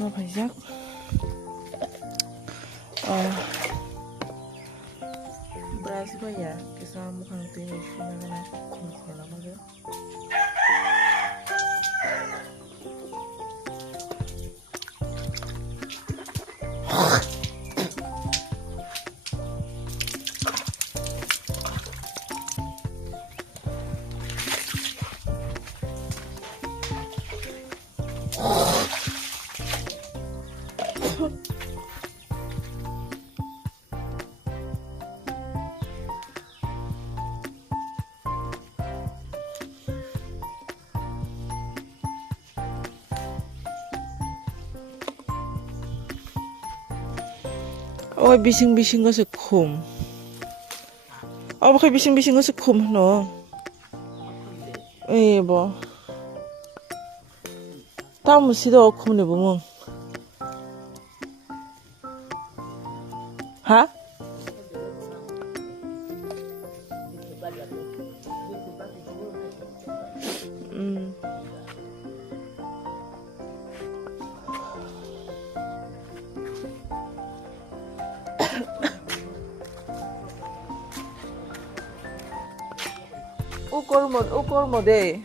Sama banyak beras ya kisah mukhang tini shuna na kumkhola maga ôi bising bising có sức khủng bakal bising bising có sức khủng nó bò tao một xí đồ khủng này bố mông hả ukol mo de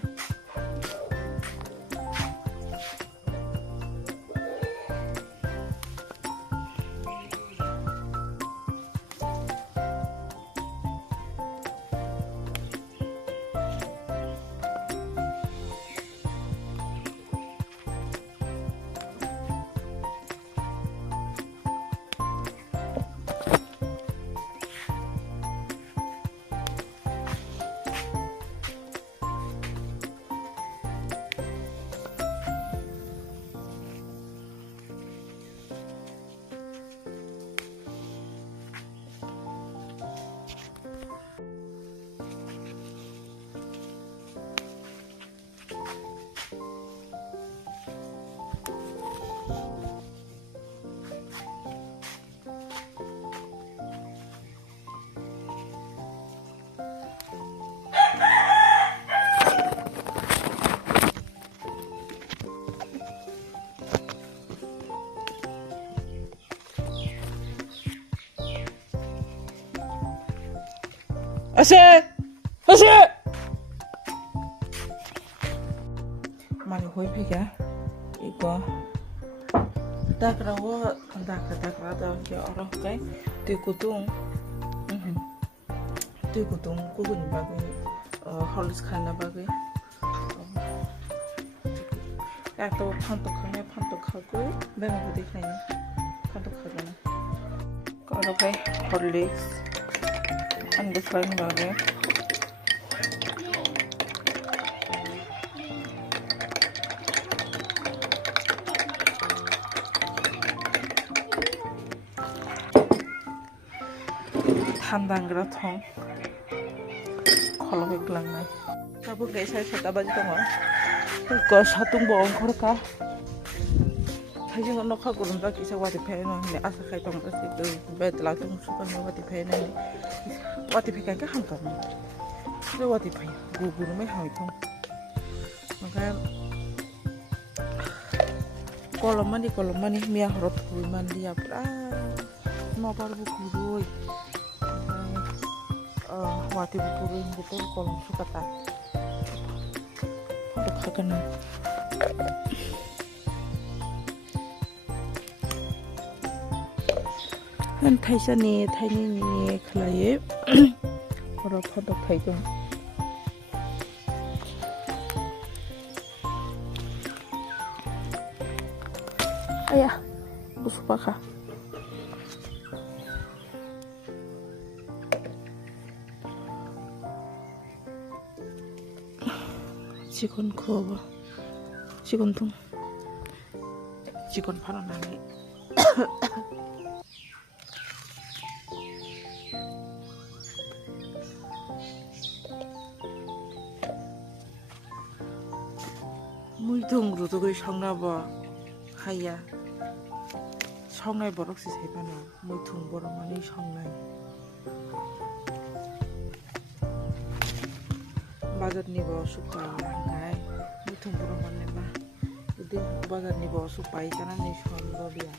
아세 많이 보이피게 이거 다그라고 다그라다 이제 어렵게 뒤구동 구근이 바기 헐리스 칸나 바기 약도 판독하고 매번 부딪히네 판독하잖아 그렇게 헐리스 안 됐어요 바기 한단그라 통 컬러백 랑나이 가부 게살 쳤다바지 동어 그거 사뚱보 엉커르까 사진 넣고 그런다 기사 와디 배는 아사카이 동그라시 그 배들라 동 수건 와디 배는 와디 배가 한가 그래 와디 배 구구름에 하이통 maka kolomani mia horot kuman dia mau baru guru wati buru gitu kolom suka tak untuk kagana 한 타이산이 타이니니 클라이 바로 파도 타이건 아야 무슨 바가 직원 그거 직원동 직원 바로 나네 물통으로도 그 성나봐 하야 성날 버럭시 세바나 물통 버럭만이 성날 맞았니 뭐 수가 한가이 물통 버럭만네 마 Berarti bazaarनि bawah supaya karena nih sondo dia.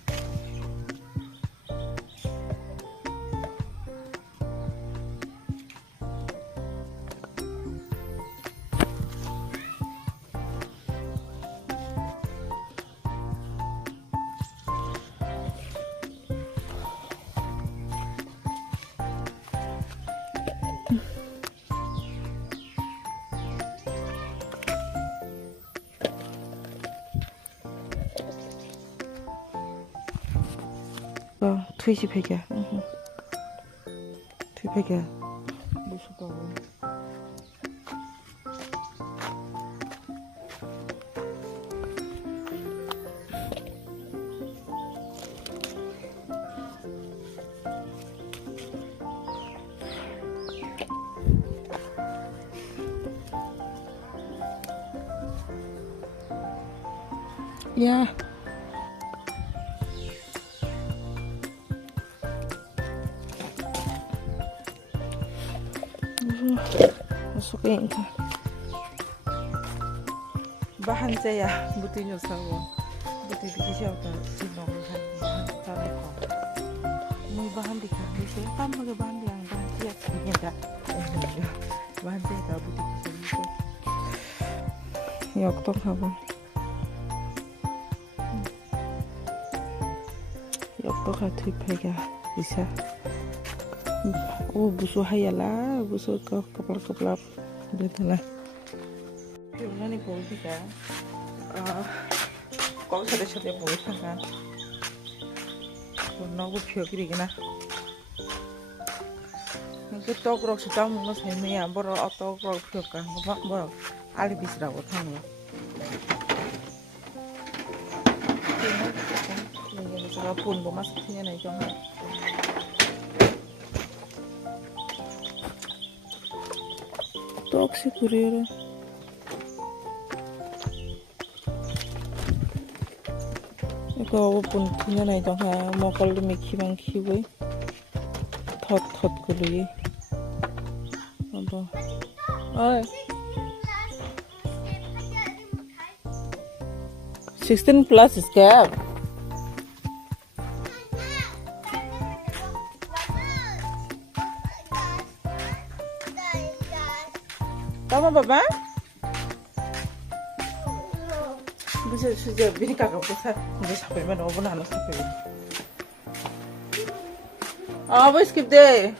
트윗이 베개야. 트윗 베개야. 무서워. 야. Masukin ka. Bahan saya buti nyo sawo. Buti bigi siya ka sinong tanay ko. May bahan di ka. Siya kan bahan di ang bahan siya kanya. Bahan saya ka buti ko. Yok tong haba. Yok to ka tipega bisa. Oh busu hayala busu kepala udah telah filmnya nih bau sih kan kok sadar bau kan warna gue gini gina itu togrok sudah mau saya ya baru togrok kan baru ali bisa rawat lo ini sudah pun gue masuknya nih jangan toxic kurir 이거 본 그냥 이동하 먹을 미키만 키고 덧 그러기 뭐 어이 16 plus is cap Tama ba ba? Bisa sudah bini kakak besar, bisa sampai mana? Obo nano sampai. Ah, boleh skip deh.